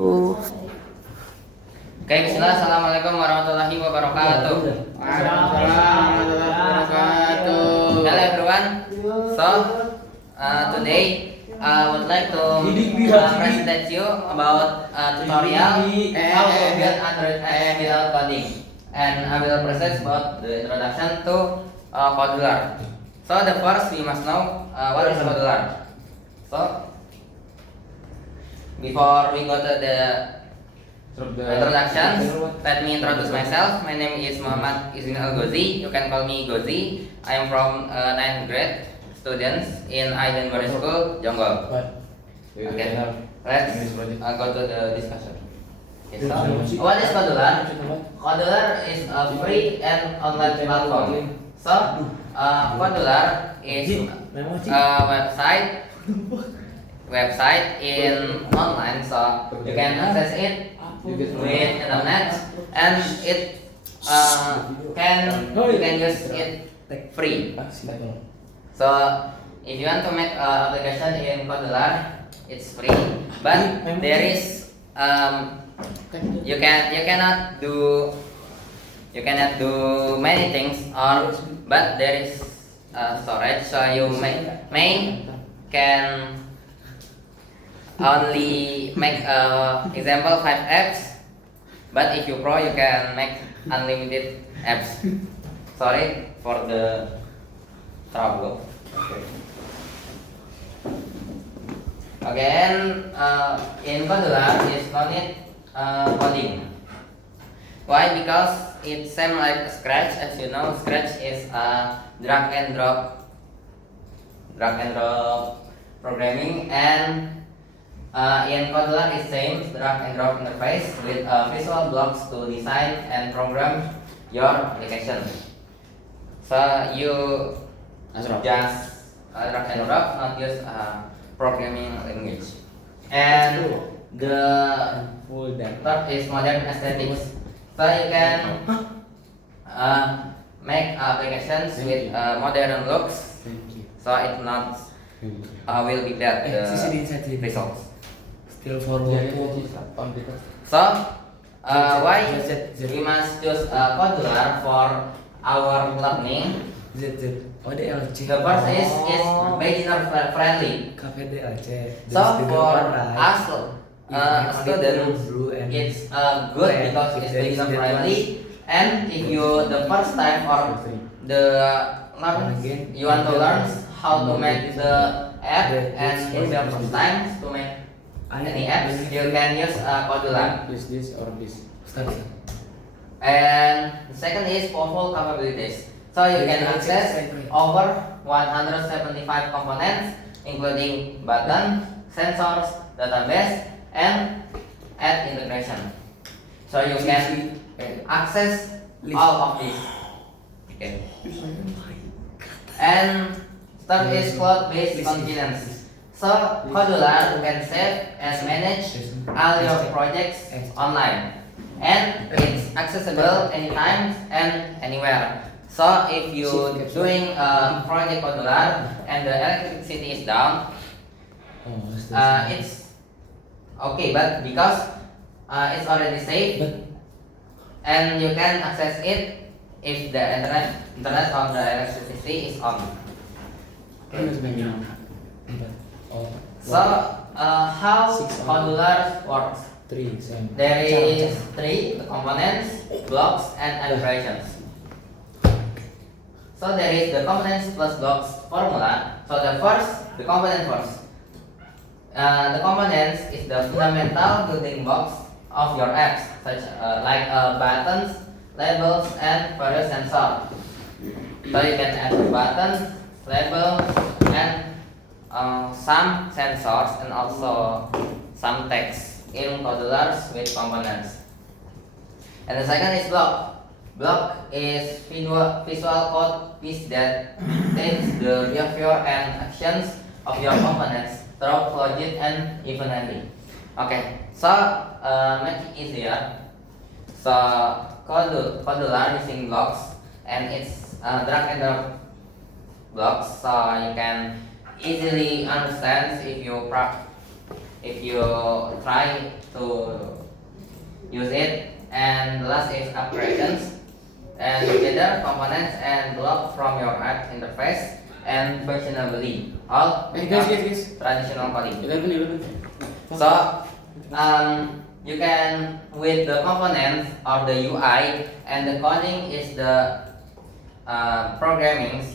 Oke, bismillah. Assalamualaikum warahmatullahi wabarakatuh. Waalaikumsalam warahmatullahi wabarakatuh. Hello everyone. So today I would like to present you about tutorial how to build Android apps without coding, and I will present about the introduction to Podular. So the first we must know what is Podular. So before we go to the introduction, let me introduce myself. My name is Muhammad Izin Al-Ghozi. You can call me Ghozi. I am from 9th grade students in Aidenbury School, Jonggol. Okay, let's go to the discussion. Okay, so, what is Podular? Podular is a free and online platform. So, Podular is a website in online, so you can access it with internet, and it you can use it free. So if you want to make application in Podular, it's free, but there is you cannot do many things, but there is storage, so you can only make example 5 apps, but if you pro you can make unlimited apps. Sorry for the trouble. Again, in Podular is no need coding. Why? Because it's same like Scratch. As you know, Scratch is a drag and drop programming, and in Podular is same drag and drop interface with visual blocks to design and program your application. So you just drag and drop, not use programming language. And the third is modern aesthetics. So you can make applications with modern looks. So it not will be bad the results. So why we must choose Podular for our learning? The first is beginner friendly. So for us students, it's good because it's beginner friendly, and if you the first time or you want to learn how to make the app, and it's your first time to make any apps, you can use Podular. This or this. And the second is powerful capabilities. So you can access over 175 components, including button, sensors, database, and add integration. So you can access all of these. Okay. And third is cloud-based convenience. So Podular can save and manage all your projects online, and it's accessible anytime and anywhere. So if you doing a project Podular and the electricity is down, it's okay, but because it's already saved, and you can access it if the internet or the electricity is on. So how Podular works? There is 3 components, blocks, and operations. So there is the components plus blocks formula. So the component first. The components is the fundamental building blocks of your apps, such like buttons, labels, and various sensors. So you can add buttons, labels, and some sensors, and also some text in Podulars with components. And the second is block. Block is visual code piece that contains the behavior and actions of your components throughout logic and evenly. Okay, so make it easier. So Podular using blocks, and it's drag and drop blocks, so you can easily understand if you if you try to use it. And the last is upgradations, and together components and block from your app interface and functionality all Guys. traditional coding. 11. So you can with the components of the UI and the coding is the programming.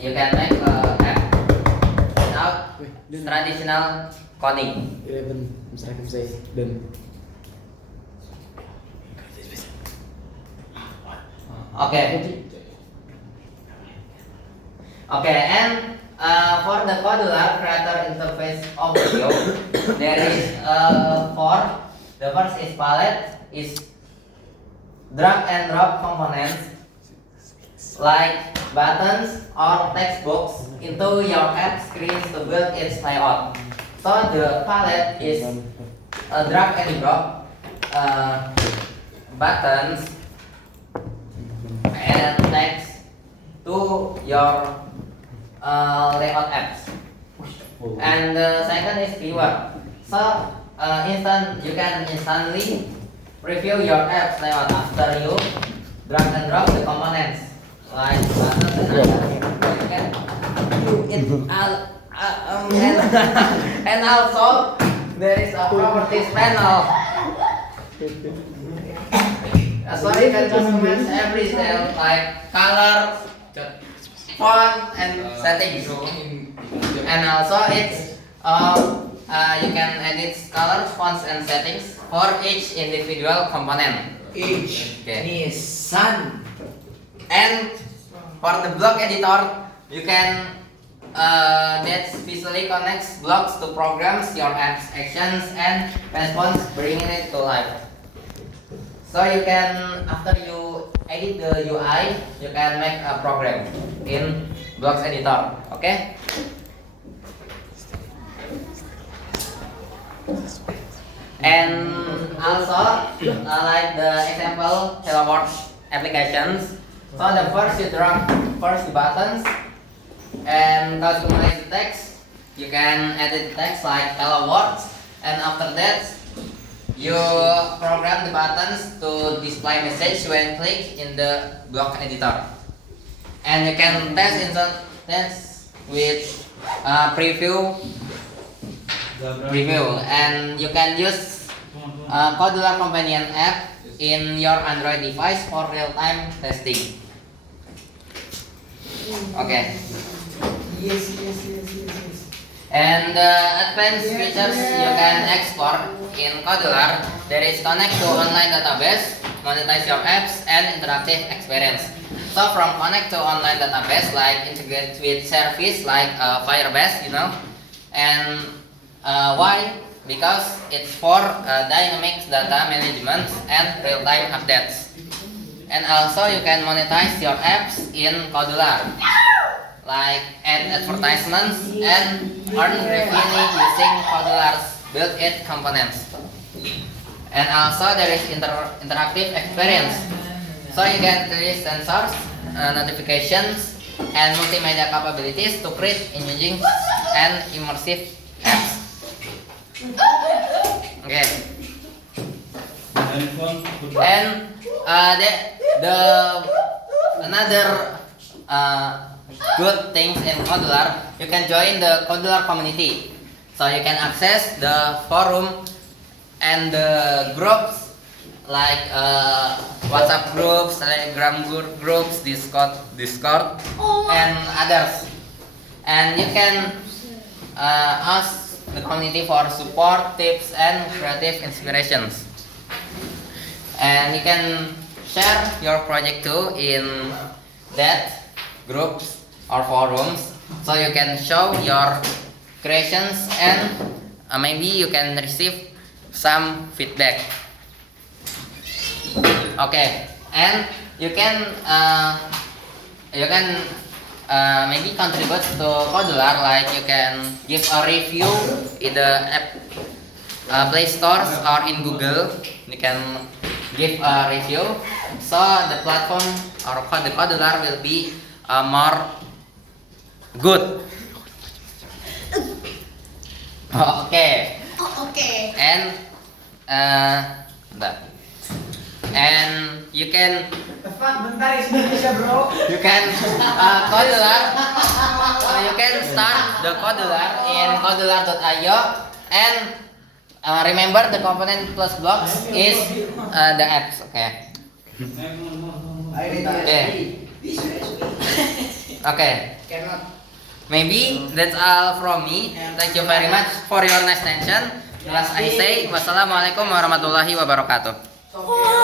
You can make an app without traditional coding. 11. Misalkan saya dan. Okay. Okay, and for the modular creator interface of video, there is four. The first is palette, is drag and drop components like buttons or text box into your app screen to build its layout. So the palette is a drag and drop buttons and text to your layout apps. And the second is viewer. So you can instantly preview your app's layout after you drag and drop the components like buttons and others. You can do it and also there is a properties panel. So you can customize every style like color, font, and settings. And also it's you can edit colors, fonts, and settings for each individual component. Okay. Nissan. And for the block editor, you can that visually connects blocks to programs, your app's actions, and response, bringing it to life. So you can, after you edit the UI, you can make a program in blocks editor. Okay? And also, like the example Hello World applications. So the first you drag first the buttons and customize the text. You can edit the text like Hello World, and after that you program the buttons to display message when click in the block editor. And you can test with preview, and you can use Modular Companion app in your Android device for real-time testing. Okay. Yes. And the advanced features you can explore in Modular, there is connect to online database, monetize your apps, and interactive experience. So from connect to online database, like integrate with service like Firebase, and why? Because it's for dynamic data management and real-time updates. And also you can monetize your apps in Modular, like add advertisements and earn revenue using Modular's built-in components. And also there is interactive experience. So you can create sensors, notifications, and multimedia capabilities to create engaging and immersive apps. Okay. And another good things in Modular, you can join the Modular community. So you can access the forum and the groups like WhatsApp groups, Telegram groups, Discord, and others. And you can ask the community for support, tips, and creative inspirations. And you can share your project too in that groups or forums, so you can show your creations and maybe you can receive some feedback. Okay, and you can maybe contribute to Modular, like you can give a review in the app Play Stores or in Google. You can give a review, so the platform or the Modular will be more good. Okay. Oh, okay. And bentar. And you can Bentar Indonesia bro. Codeler. You can start the Codeler in codeler.io and remember the component plus blocks is the apps. Okay. Okay. Cannot. Maybe that's all from me. Thank you very much for your nice attention. As I say, wassalamualaikum warahmatullahi wabarakatuh. Oh,